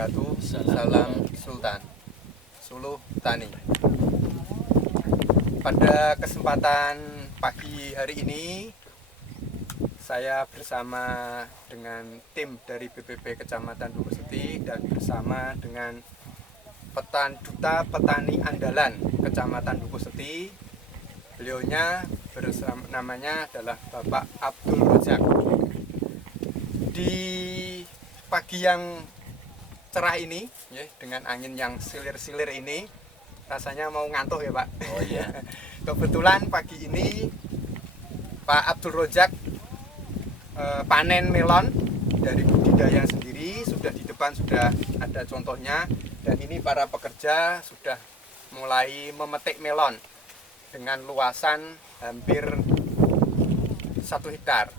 wabarakatuh. Salam Sultan Suluh Tani. Pada kesempatan pagi hari ini saya bersama dengan tim dari BPP Kecamatan Dukuh Seti dan bersama dengan Duta Petani Andalan Kecamatan Dukuh Seti. Beliaunya namanya adalah Bapak Abdul Rojak. Di pagi yang cerah ini ya, dengan angin yang silir-silir ini rasanya mau ngantuk ya Pak. Oh iya. Kebetulan pagi ini Pak Abdul Rojak panen melon dari budidaya sendiri, sudah di depan sudah ada contohnya, dan ini para pekerja sudah mulai memetik melon dengan luasan hampir 1 hektar.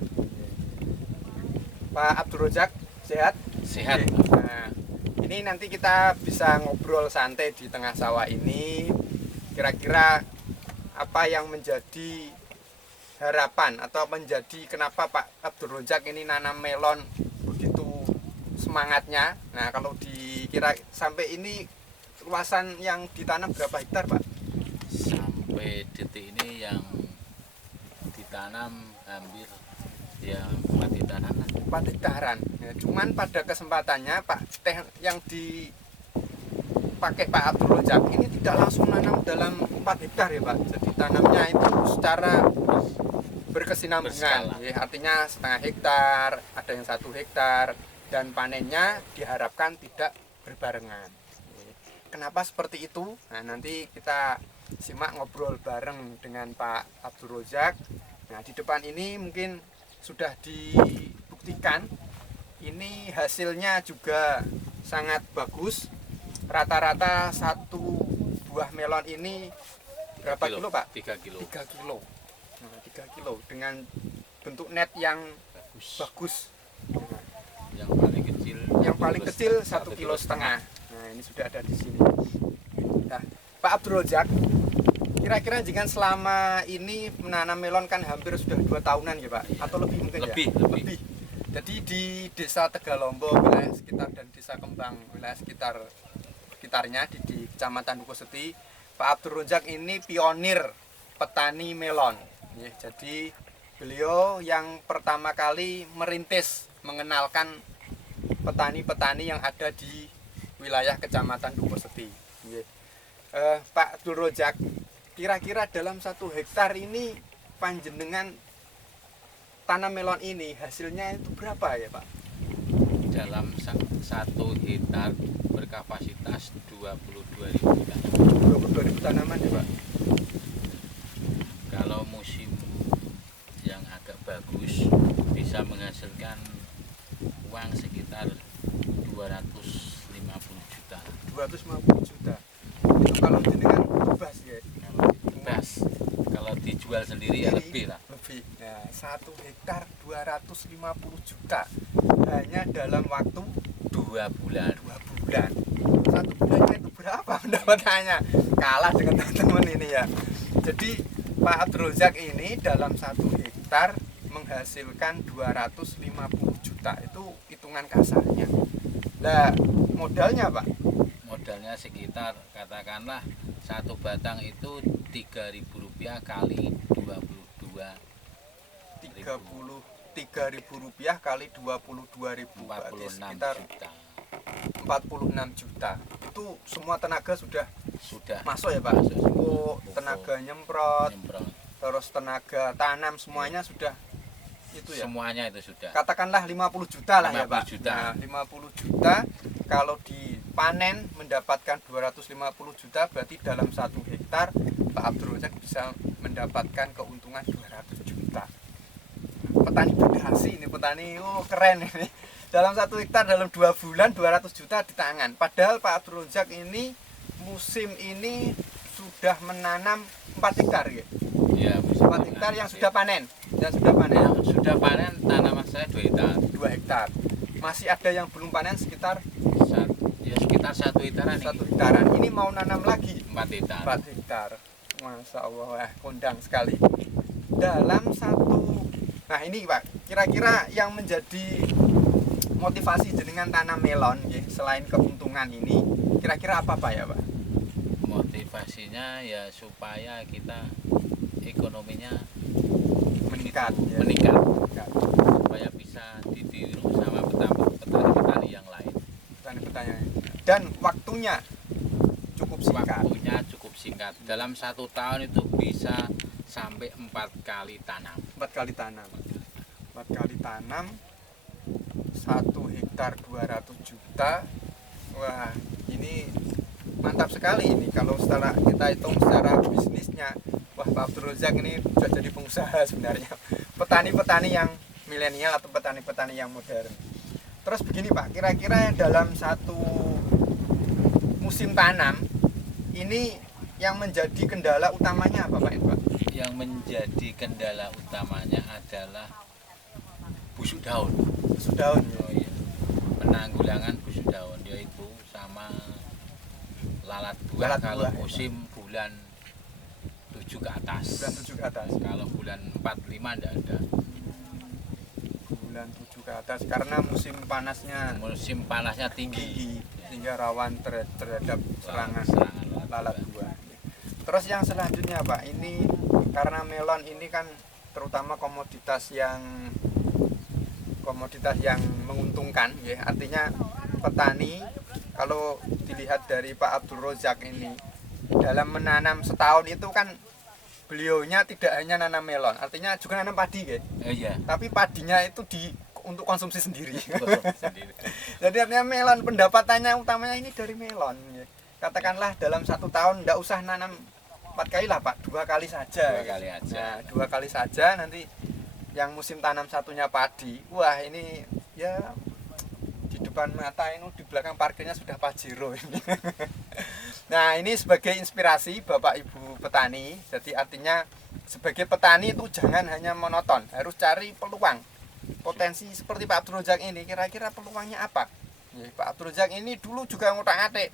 Pak Abdul Rojak sehat? Sehat. Nah, ini nanti kita bisa ngobrol santai di tengah sawah ini. Kira-kira apa yang menjadi harapan atau menjadi kenapa Pak Abdul Rojak ini nanam melon begitu semangatnya? Nah, kalau dikira sampai ini luasan yang ditanam berapa hektar Pak? Sampai detik ini yang ditanam hampir ya 4 hektaran. 4 hektaran. Ya, cuman pada kesempatannya Pak yang dipakai Pak Abdul Rojak ini tidak langsung nanam dalam 4 hektar ya Pak. Jadi tanamnya itu secara berkesinambungan. Ya, artinya setengah hektar, ada yang 1 hektar, dan panennya diharapkan tidak berbarengan. Kenapa seperti itu? Nah, nanti kita simak ngobrol bareng dengan Pak Abdul Rojak. Nah, di depan ini mungkin sudah dibuktikan ini hasilnya juga sangat bagus. Rata-rata 1 buah melon ini berapa kilo Pak? 3 kilo. 3 kilo. Nah, 3 kilo dengan bentuk net yang bagus. Yang paling kecil 1,5 kilo. Nah, ini sudah ada di sini. Nah, Pak Abdul Rojak, kira-kira jika selama ini menanam melon kan hampir sudah 2 tahunan ya Pak, atau lebih mungkin lebih, ya? Lebih. Jadi di Desa Tegalombo wilayah sekitar dan Desa Kembang wilayah sekitarnya di Kecamatan Dukuh Seti, Pak Abdul Rojak ini pionir petani melon. Ya, jadi beliau yang pertama kali merintis mengenalkan petani-petani yang ada di wilayah Kecamatan Dukuh Seti. Ya. Pak Abdul Rojak, kira-kira dalam 1 hektar ini panjenengan tanam melon ini hasilnya itu berapa ya Pak? Dalam 1 hektar berkapasitas 22.000 tanaman. 22.000 tanaman ya Pak? Kalau musim yang agak bagus bisa menghasilkan uang sekitar 250 juta. 250 juta. Itu kalau jenengan bebas ya? Kalau bebas. Kalau dijual sendiri ya lebih lah. Lebih. Nah, 1 hektar 250 juta hanya dalam waktu 2 bulan. 2 bulan. 1 bulannya itu berapa pendapatannya? Kalah dengan teman-teman ini ya. Jadi Pak Abdul Rojak ini dalam 1 hektar menghasilkan 250 juta. Itu hitungan kasarnya. Nah, modalnya Pak? Modalnya sekitar katakanlah 1 batang itu Rp3.000 kali 22. 33.000 rupiah kali 22.000, berarti 46 sekitar juta. 46 juta. Itu semua tenaga sudah masuk ya Pak? Masuk semua. Pupuk, tenaga nyemprot, Nyemprot. terus tenaga tanam semuanya sudah itu ya? Semuanya itu sudah. Katakanlah 50 juta lah ya Pak? 50 juta. Nah, 50 juta kalau dipanen mendapatkan 250 juta, berarti dalam 1 hektar Pak Abdul Rojak bisa mendapatkan keuntungan 200 juta. Petani berdasi ini, petani keren ini. Dalam 1 hektar dalam 2 bulan 200 juta di tangan. Padahal Pak Abdul Rojak ini musim ini sudah menanam 4 hektar ya? Ya, 4 hektar yang sudah panen. Yang sudah panen. Yang sudah panen tanaman saya 2 hektar. 2 hektar. Masih ada yang belum panen sekitar Ya sekitar 1 hektaran. 1 hektaran. Ini mau nanam lagi 4 hektar. 4 hektar. Masya Allah, kondang sekali. Dalam 1. Nah ini Pak, kira-kira yang menjadi motivasi jenengan tanam melon nggih, selain keuntungan ini kira-kira apa Pak ya Pak? Motivasinya ya supaya kita ekonominya Meningkat ya. meningkat, Meningkat. supaya bisa ditiru sama petani-petani yang lain. Petani-petani. Dan waktunya cukup singkat. Waktunya cukup singkat. Dalam 1 tahun itu bisa sampai 4 kali tanam. 4 kali tanam. 4 kali tanam 1 hektar 200 juta. Wah, ini mantap sekali ini kalau setelah kita hitung secara bisnisnya. Wah, Pak Abdul Razak ini sudah jadi pengusaha sebenarnya. Petani-petani yang milenial atau petani-petani yang modern. Terus begini Pak, kira-kira dalam satu musim tanam ini yang menjadi kendala utamanya apa Pak? Yang menjadi kendala utamanya adalah busuk daun. Busuk daun. Oh, iya. Penanggulangan busuk daun yaitu sama lalat buah Lalat kalau buah, musim bulan 7 ke atas. Bulan 7 ke atas. Kalau bulan 4 5 enggak ada. Bulan 7 ke atas karena musim panasnya Musim panasnya tinggi. tinggi sehingga rawan terhadap serangan lalat buah. buah. Terus yang selanjutnya Pak, ini karena melon ini kan terutama komoditas yang menguntungkan ya. Artinya petani kalau dilihat dari Pak Abdul Razak ini dalam menanam setahun itu kan beliaunya tidak hanya nanam melon, artinya juga nanam padi ya. Iya. Tapi padinya itu untuk konsumsi sendiri. Sendiri. Jadi artinya melon pendapatannya utamanya ini dari melon. Ya. Katakanlah dalam 1 tahun tidak usah nanam 4 kali lah Pak, 2 kali saja. 2 kali aja. Nah, 2 kali saja nanti yang musim tanam satunya padi. Wah ini ya di depan mata ini di belakang parkirnya sudah Pajero ini. Nah ini sebagai inspirasi Bapak Ibu petani. Jadi artinya sebagai petani itu jangan hanya monoton, harus cari peluang. Potensi seperti Pak Abdul Razak ini kira-kira peluangnya apa? Ya, Pak Abdul Razak ini dulu juga ngutak-atik.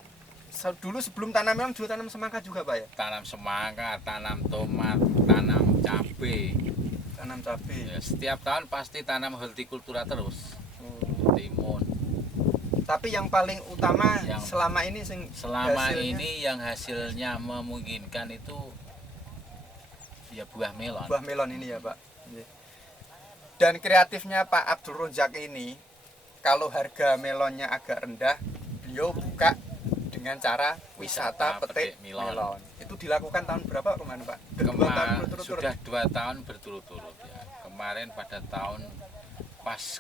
Dulu sebelum tanam melon juga tanam semangka juga Pak ya? Tanam semangka, tanam tomat, tanam cabai. Tanam cabai. Ya, setiap tahun pasti tanam hortikultura terus. Timun. Tapi yang paling utama Yang selama ini Selama hasilnya, ini yang hasilnya memungkinkan itu ya buah melon. buah melon ini ya Pak. Dan kreatifnya Pak Abdul Razak ini, kalau harga melonnya agak rendah, beliau buka dengan cara wisata petik melon. Itu dilakukan tahun berapa kemarin Pak? Sudah 2 tahun berturut-turut ya. Kemarin pada tahun pas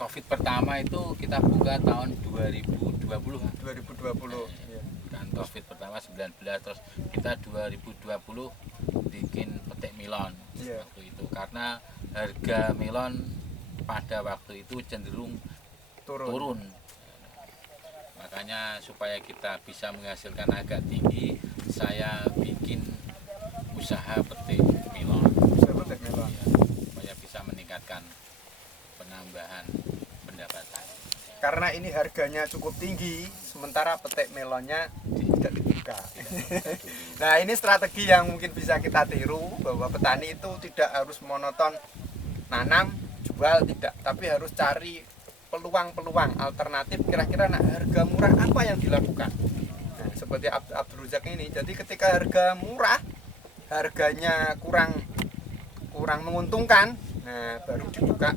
Covid pertama itu kita buka tahun 2020. 2020. Ya. Kan Covid pertama 19, terus kita 2020 bikin petik melon. Iya. Waktu itu karena harga melon pada waktu itu cenderung turun. Makanya supaya kita bisa menghasilkan agak tinggi, saya bikin usaha petik melon. Bisa petik melon. Ya, supaya bisa meningkatkan penambahan pendapatan. Karena ini harganya cukup tinggi, sementara petik melonnya tidak dibuka. Nah ini strategi yang mungkin bisa kita tiru, bahwa petani itu tidak harus monoton nanam, jual, tidak, tapi harus cari peluang-peluang alternatif. Kira-kira harga murah apa yang dilakukan. Nah, seperti Abdul Razak ini, jadi ketika harga murah, harganya kurang menguntungkan, nah baru dibuka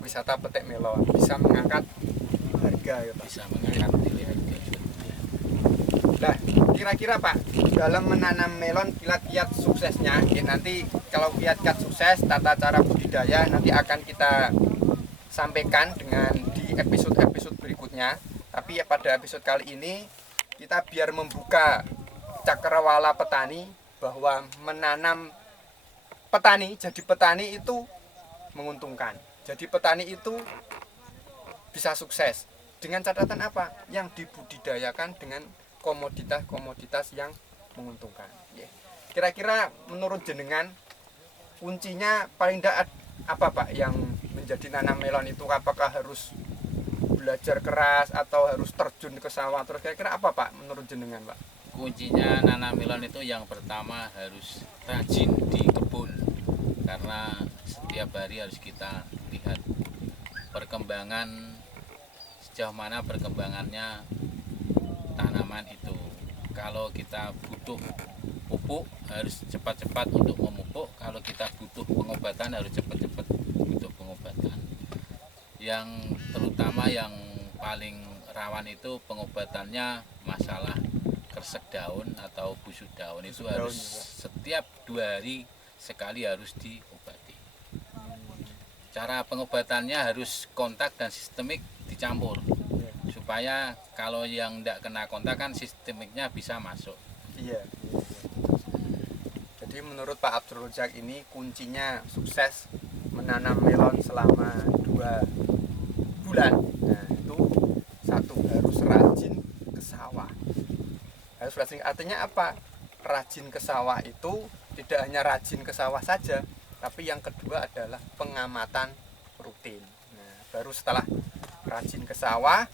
wisata petik melon, bisa mengangkat harga ya Pak. Bisa mengangkat nilai harga. Nah, kira-kira Pak, dalam menanam melon kiat-kiat suksesnya, ya, nanti kalau kiat-kiat sukses, tata cara budidaya nanti akan kita sampaikan di episode-episode berikutnya. Tapi ya pada episode kali ini kita biar membuka cakrawala petani, bahwa menanam jadi petani itu menguntungkan. Jadi petani itu bisa sukses dengan catatan apa? Yang dibudidayakan dengan komoditas-komoditas yang menguntungkan. Kira-kira menurut jenengan kuncinya paling tidak apa Pak yang menjadi nanam melon itu? Apakah harus belajar keras atau harus terjun ke sawah? Terus kira-kira apa Pak menurut jenengan Pak? Kuncinya nanam melon itu yang pertama harus rajin di kebun, karena setiap hari harus kita lihat perkembangan sejauh mana perkembangannya tanaman itu. Kalau kita butuh pupuk harus cepat-cepat untuk memupuk, kalau kita butuh pengobatan harus cepat-cepat butuh pengobatan. Yang terutama yang paling rawan itu pengobatannya masalah kresek daun atau busuk daun itu harus setiap 2 hari sekali harus diobati. Cara pengobatannya harus kontak dan sistemik dicampur supaya kalau yang tidak kena kontak kan sistemiknya bisa masuk. Iya. Jadi menurut Pak Abdul Razak ini kuncinya sukses menanam melon selama 2 bulan. Nah, itu satu, harus rajin ke sawah. Harus rajin, artinya apa? Rajin ke sawah itu tidak hanya rajin ke sawah saja, tapi yang kedua adalah pengamatan rutin. Nah, baru setelah rajin ke sawah,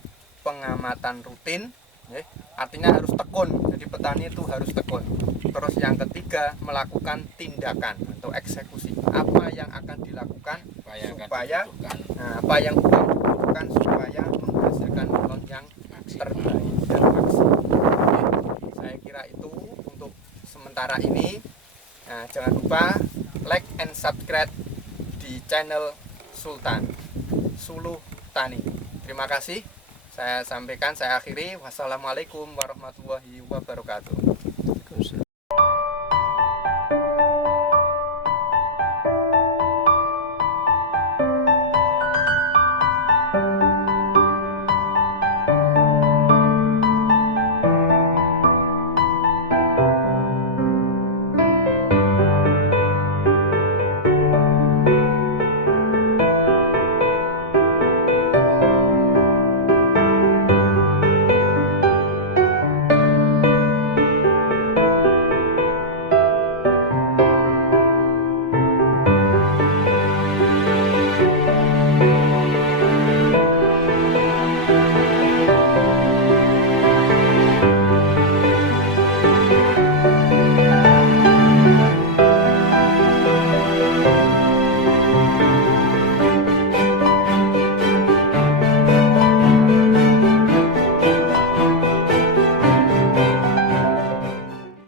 pengamatan rutin, ya, artinya harus tekun. Jadi petani itu harus tekun. Terus yang ketiga, melakukan tindakan atau eksekusi. Apa yang akan dilakukan supaya apa yang dibutuhkan supaya menghasilkan melon yang terbaik dan maksimal. Saya kira itu untuk sementara ini. Nah, jangan lupa like and subscribe di channel Sultan Suluh Tani. Terima kasih. Saya sampaikan, saya akhiri. Wassalamualaikum warahmatullahi wabarakatuh.